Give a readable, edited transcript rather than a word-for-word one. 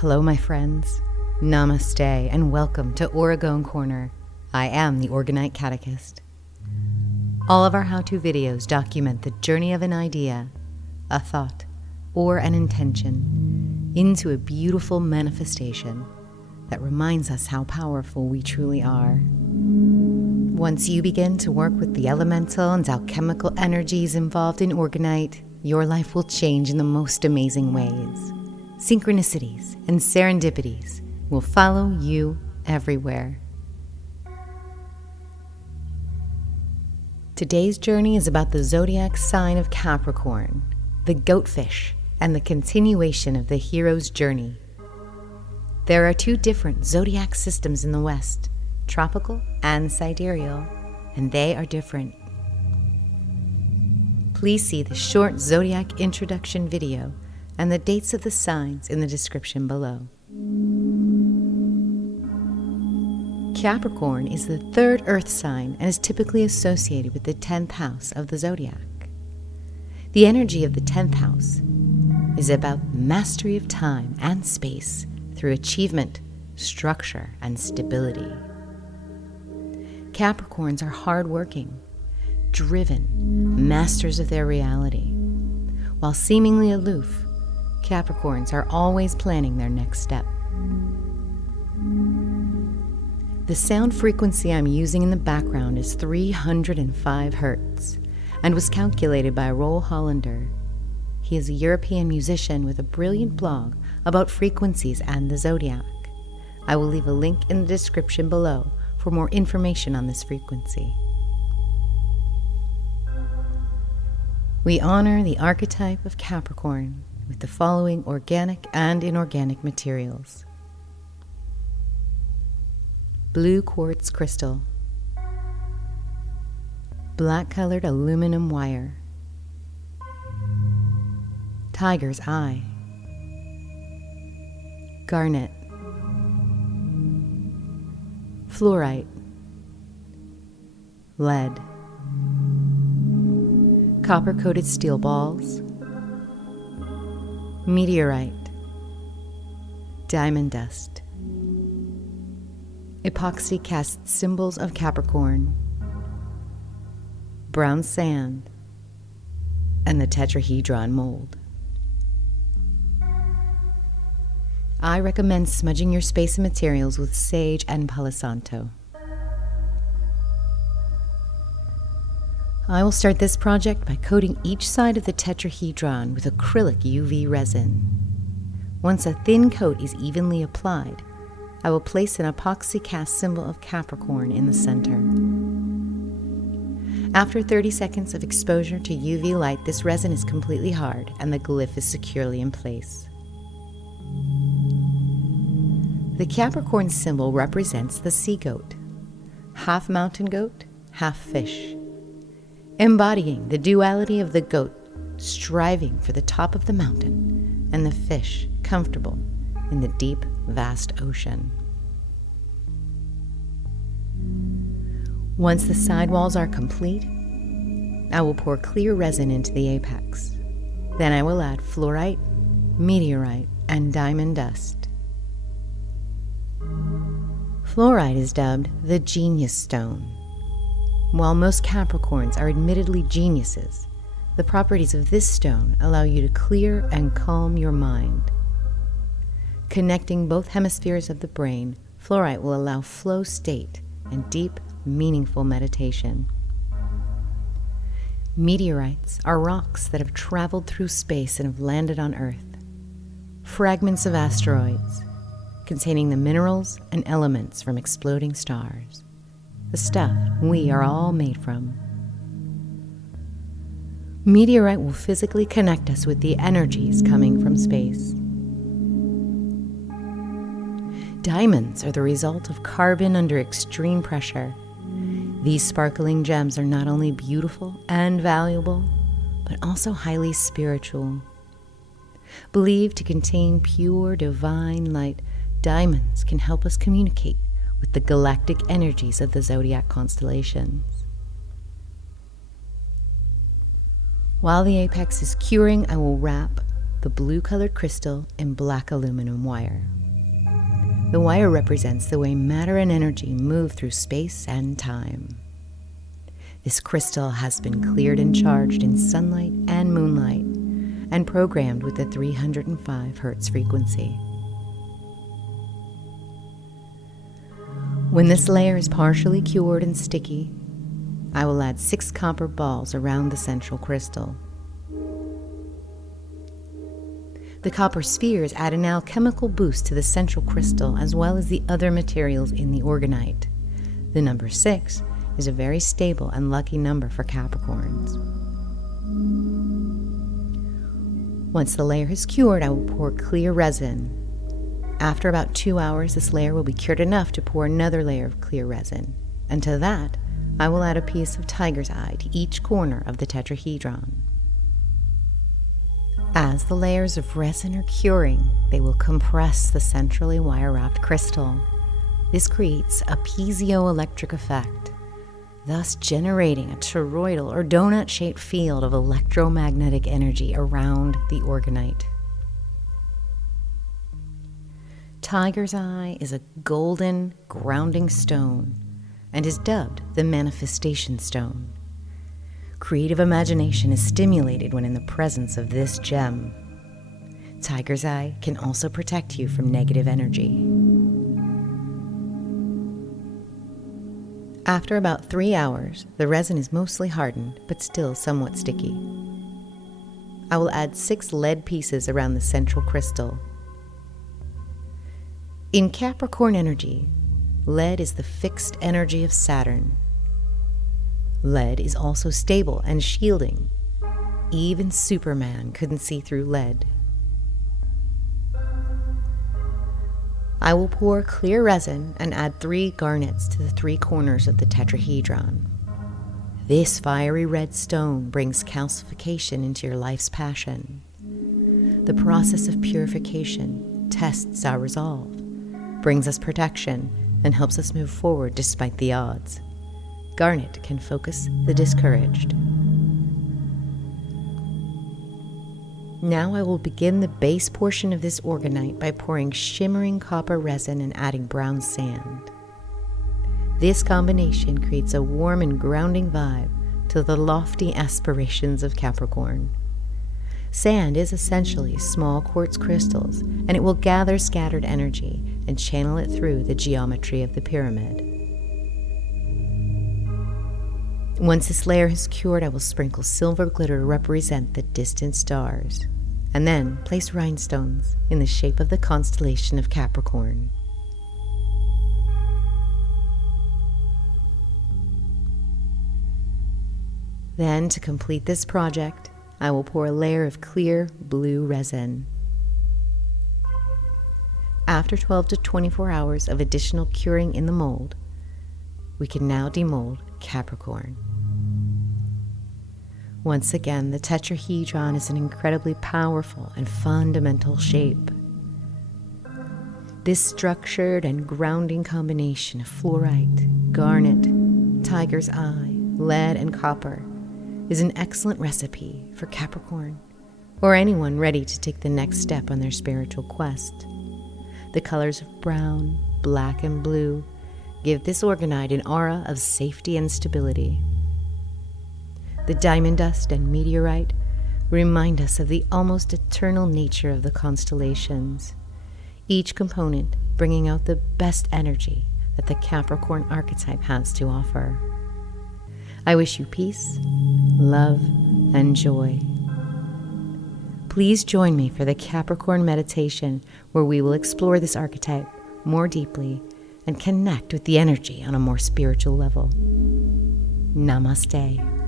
Hello, my friends. Namaste, and welcome to Oregon Corner. I am the Orgonite Catechist. All of our how-to videos document the journey of an idea, a thought, or an intention into a beautiful manifestation that reminds us how powerful we truly are. Once you begin to work with the elemental and alchemical energies involved in Orgonite, your life will change in the most amazing ways. Synchronicities and serendipities will follow you everywhere. Today's journey is about the zodiac sign of Capricorn, the goatfish, and the continuation of the hero's journey. There are two different zodiac systems in the West, tropical and sidereal, and they are different. Please see the short zodiac introduction video and the dates of the signs in the description below. Capricorn is the third earth sign and is typically associated with the 10th house of the zodiac. The energy of the 10th house is about mastery of time and space through achievement, structure, and stability. Capricorns are hardworking, driven, masters of their reality. While seemingly aloof, Capricorns are always planning their next step. The sound frequency I'm using in the background is 305 Hertz and was calculated by Roel Hollander. He is a European musician with a brilliant blog about frequencies and the zodiac. I will leave a link in the description below for more information on this frequency. We honor the archetype of Capricorn with the following organic and inorganic materials. Blue quartz crystal, black-colored aluminum wire, tiger's eye, garnet, fluorite, lead, copper-coated steel balls, meteorite, diamond dust, epoxy cast symbols of Capricorn, brown sand, and the tetrahedron mold. I recommend smudging your space and materials with sage and Palo Santo. I will start this project by coating each side of the tetrahedron with acrylic UV resin. Once a thin coat is evenly applied, I will place an epoxy cast symbol of Capricorn in the center. After 30 seconds of exposure to UV light, this resin is completely hard and the glyph is securely in place. The Capricorn symbol represents the sea goat, half mountain goat, half fish, embodying the duality of the goat striving for the top of the mountain and the fish comfortable in the deep, vast ocean. Once the sidewalls are complete, I will pour clear resin into the apex. Then I will add fluorite, meteorite, and diamond dust. Fluorite is dubbed the genius stone. While most Capricorns are admittedly geniuses, the properties of this stone allow you to clear and calm your mind. Connecting both hemispheres of the brain, fluorite will allow flow state and deep, meaningful meditation. Meteorites are rocks that have traveled through space and have landed on Earth. Fragments of asteroids containing the minerals and elements from exploding stars. The stuff we are all made from. Meteorite will physically connect us with the energies coming from space. Diamonds are the result of carbon under extreme pressure. These sparkling gems are not only beautiful and valuable, but also highly spiritual. Believed to contain pure divine light, diamonds can help us communicate with the galactic energies of the zodiac constellations. While the apex is curing, I will wrap the blue-colored crystal in black aluminum wire. The wire represents the way matter and energy move through space and time. This crystal has been cleared and charged in sunlight and moonlight and programmed with the 305 Hertz frequency. When this layer is partially cured and sticky, I will add 6 copper balls around the central crystal. The copper spheres add an alchemical boost to the central crystal as well as the other materials in the orgonite. The number 6 is a very stable and lucky number for Capricorns. Once the layer is cured, I will pour clear resin. After about 2 hours, this layer will be cured enough to pour another layer of clear resin. And to that, I will add a piece of tiger's eye to each corner of the tetrahedron. As the layers of resin are curing, they will compress the centrally wire-wrapped crystal. This creates a piezoelectric effect, thus generating a toroidal or donut-shaped field of electromagnetic energy around the orgonite. Tiger's eye is a golden, grounding stone and is dubbed the manifestation stone. Creative imagination is stimulated when in the presence of this gem. Tiger's eye can also protect you from negative energy. After about 3 hours, the resin is mostly hardened, but still somewhat sticky. I will add 6 lead pieces around the central crystal. In Capricorn energy, lead is the fixed energy of Saturn. Lead is also stable and shielding. Even Superman couldn't see through lead. I will pour clear resin and add 3 garnets to the 3 corners of the tetrahedron. This fiery red stone brings calcification into your life's passion. The process of purification tests our resolve, brings us protection, and helps us move forward despite the odds. Garnet can focus the discouraged. Now I will begin the base portion of this orgonite by pouring shimmering copper resin and adding brown sand. This combination creates a warm and grounding vibe to the lofty aspirations of Capricorn. Sand is essentially small quartz crystals, and it will gather scattered energy and channel it through the geometry of the pyramid. Once this layer has cured, I will sprinkle silver glitter to represent the distant stars, and then place rhinestones in the shape of the constellation of Capricorn. Then, to complete this project, I will pour a layer of clear blue resin. After 12 to 24 hours of additional curing in the mold, we can now demold Capricorn. Once again, the tetrahedron is an incredibly powerful and fundamental shape. This structured and grounding combination of fluorite, garnet, tiger's eye, lead, and copper is an excellent recipe for Capricorn or anyone ready to take the next step on their spiritual quest. The colors of brown, black, and blue give this orgonite an aura of safety and stability. The diamond dust and meteorite remind us of the almost eternal nature of the constellations, each component bringing out the best energy that the Capricorn archetype has to offer. I wish you peace, love, and joy. Please join me for the Capricorn meditation, where we will explore this archetype more deeply and connect with the energy on a more spiritual level. Namaste.